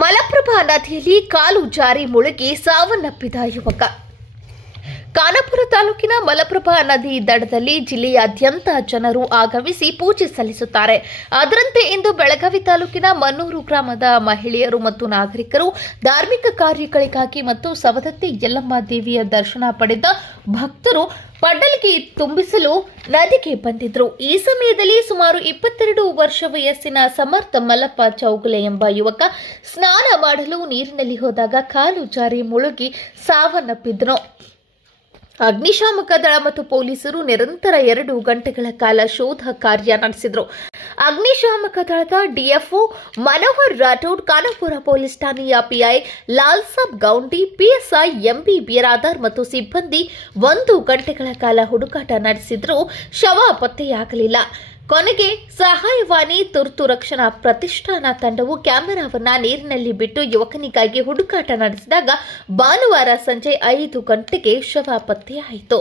ಮಲಪ್ರಭಾ ನದಿಯಲ್ಲಿ ಕಾಲು ಜಾರಿ ಮುಳುಗಿ ಸಾವನ್ನಪ್ಪಿದ ಯುವಕ. ಖಾನಾಪುರ ತಾಲೂಕಿನ ಮಲಪ್ರಭಾ ನದಿ ದಡದಲ್ಲಿ ಜಿಲ್ಲೆಯಾದ್ಯಂತ ಜನರು ಆಗಮಿಸಿ ಪೂಜೆ ಸಲ್ಲಿಸುತ್ತಾರೆ. ಅದರಂತೆ ಇಂದು ಬೆಳಗಾವಿ ತಾಲೂಕಿನ ಮನ್ನೂರು ಗ್ರಾಮದ ಮಹಿಳೆಯರು ಮತ್ತು ನಾಗರಿಕರು ಧಾರ್ಮಿಕ ಕಾರ್ಯಗಳಿಗಾಗಿ ಮತ್ತು ಸವದತ್ತಿ ಯಲ್ಲಮ್ಮ ದೇವಿಯ ದರ್ಶನ ಪಡೆದ ಭಕ್ತರು ಪಡ್ಡಲಿಗೆ ತುಂಬಿಸಲು ನದಿಗೆ ಬಂದಿದ್ರು. ಈ ಸಮಯದಲ್ಲಿ ಸುಮಾರು ಇಪ್ಪತ್ತೆರಡು ವರ್ಷ ವಯಸ್ಸಿನ ಸಮರ್ಥ ಮಲ್ಲಪ್ಪ ಚೌಗುಲೆ ಎಂಬ ಯುವಕ ಸ್ನಾನ ಮಾಡಲು ನೀರಿನಲ್ಲಿ ಹೋದಾಗ ಕಾಲು ಜಾರಿ ಮುಳುಗಿ ಸಾವನ್ನಪ್ಪಿದ್ದನು ಅಗ್ನಿಶಾಮಕ ದಳ ಮತ್ತು ಪೊಲೀಸರು ನಿರಂತರ ಎರಡು ಗಂಟೆಗಳ ಕಾಲ ಶೋಧ ಕಾರ್ಯ ನಡೆಸಿದರು. ಅಗ್ನಿಶಾಮಕ ದಳದ ಡಿಎಫ್ಒ ಮನೋಹರ್ ರಾಠೋಡ್ ಖಾನಾಪುರ ಪೊಲೀಸ್ ಠಾಣೆಯ PI Lal Sab Goundi, PSI MB Biradar ಮತ್ತು ಸಿಬ್ಬಂದಿ ಒಂದು ಗಂಟೆಗಳ ಕಾಲ ಹುಡುಕಾಟ ನಡೆಸಿದರೂ ಶವ ಪತ್ತೆಯಾಗಲಿಲ್ಲ. ಕೊನೆಗೆ ಸಹಾಯವಾಣಿ, ತುರ್ತು ರಕ್ಷಣಾ ಪ್ರತಿಷ್ಠಾನ ತಂಡವು ಕ್ಯಾಮೆರಾವನ್ನ ನೀರಿನಲ್ಲಿ ಬಿಟ್ಟು ಯುವಕನಿಗಾಗಿ ಹುಡುಕಾಟ ನಡೆಸಿದಾಗ ಭಾನುವಾರ ಸಂಜೆ ಐದು ಗಂಟೆಗೆ ಶವ ಪತ್ತೆಯಾಯಿತು.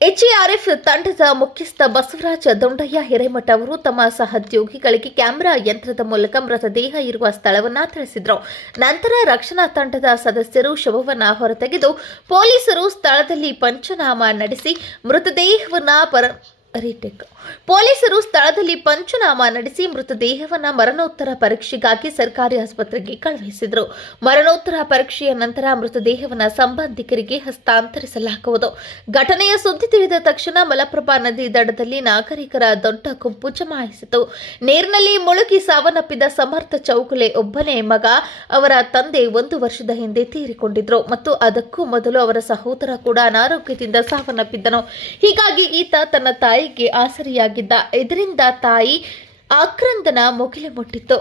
ಎಚ್ಎಆರ್ಎಫ್ ತಂಡದ ಮುಖ್ಯಸ್ಥ ಬಸವರಾಜ ದೊಂಡಯ್ಯ ಹಿರೇಮಠ ಅವರು ತಮ್ಮ ಸಹೋದ್ಯೋಗಿಗಳಿಗೆ ಕ್ಯಾಮೆರಾ ಯಂತ್ರದ ಮೂಲಕ ಮೃತದೇಹ ಇರುವ ಸ್ಥಳವನ್ನ ತಿಳಿಸಿದರು. ನಂತರ ರಕ್ಷಣಾ ತಂಡದ ಸದಸ್ಯರು ಶವವನ್ನು ಹೊರತೆಗೆದು ಪೊಲೀಸರು ಸ್ಥಳದಲ್ಲಿ ಪಂಚನಾಮ ನಡೆಸಿ ಮೃತದೇಹವನ್ನ ರೀಟೇಕ್. ಪೊಲೀಸರು ಸ್ಥಳದಲ್ಲಿ ಪಂಚನಾಮ ನಡೆಸಿ ಮೃತದೇಹವನ್ನ ಮರಣೋತ್ತರ ಪರೀಕ್ಷೆಗಾಗಿ ಸರ್ಕಾರಿ ಆಸ್ಪತ್ರೆಗೆ ಕಳುಹಿಸಿದರು. ಮರಣೋತ್ತರ ಪರೀಕ್ಷೆಯ ನಂತರ ಮೃತದೇಹವನ್ನು ಸಂಬಂಧಿಕರಿಗೆ ಹಸ್ತಾಂತರಿಸಲಾಗುವುದು. ಘಟನೆಯ ಸುದ್ದಿ ತಿಳಿದ ತಕ್ಷಣ ಮಲಪ್ರಭಾ ನದಿ ದಡದಲ್ಲಿ ನಾಗರಿಕರ ದೊಡ್ಡ ಗುಂಪು ಜಮಾಯಿಸಿತು. ನೀರಿನಲ್ಲಿ ಮುಳುಗಿ ಸಾವನ್ನಪ್ಪಿದ ಸಮರ್ಥ ಚೌಕುಲೆ ಒಬ್ಬನೇ ಮಗ ಅವರ ತಂದೆ ಒಂದು ವರ್ಷದ ಹಿಂದೆ ತೀರಿಕೊಂಡಿದ್ರು ಮತ್ತು ಅದಕ್ಕೂ ಮೊದಲು ಅವರ ಸಹೋದರ ಕೂಡ ಅನಾರೋಗ್ಯದಿಂದ ಸಾವನ್ನಪ್ಪಿದ್ದನು. ಹೀಗಾಗಿ ಈತ ತನ್ನ ತಾಯಿಗೆ ಆಸರಿಯಾಗಿದ್ದ ಇದರಿಂದ ತಾಯಿ ಆಕ್ರಂದನ ಮುಗಿಲು ಮುಟ್ಟಿತ್ತು.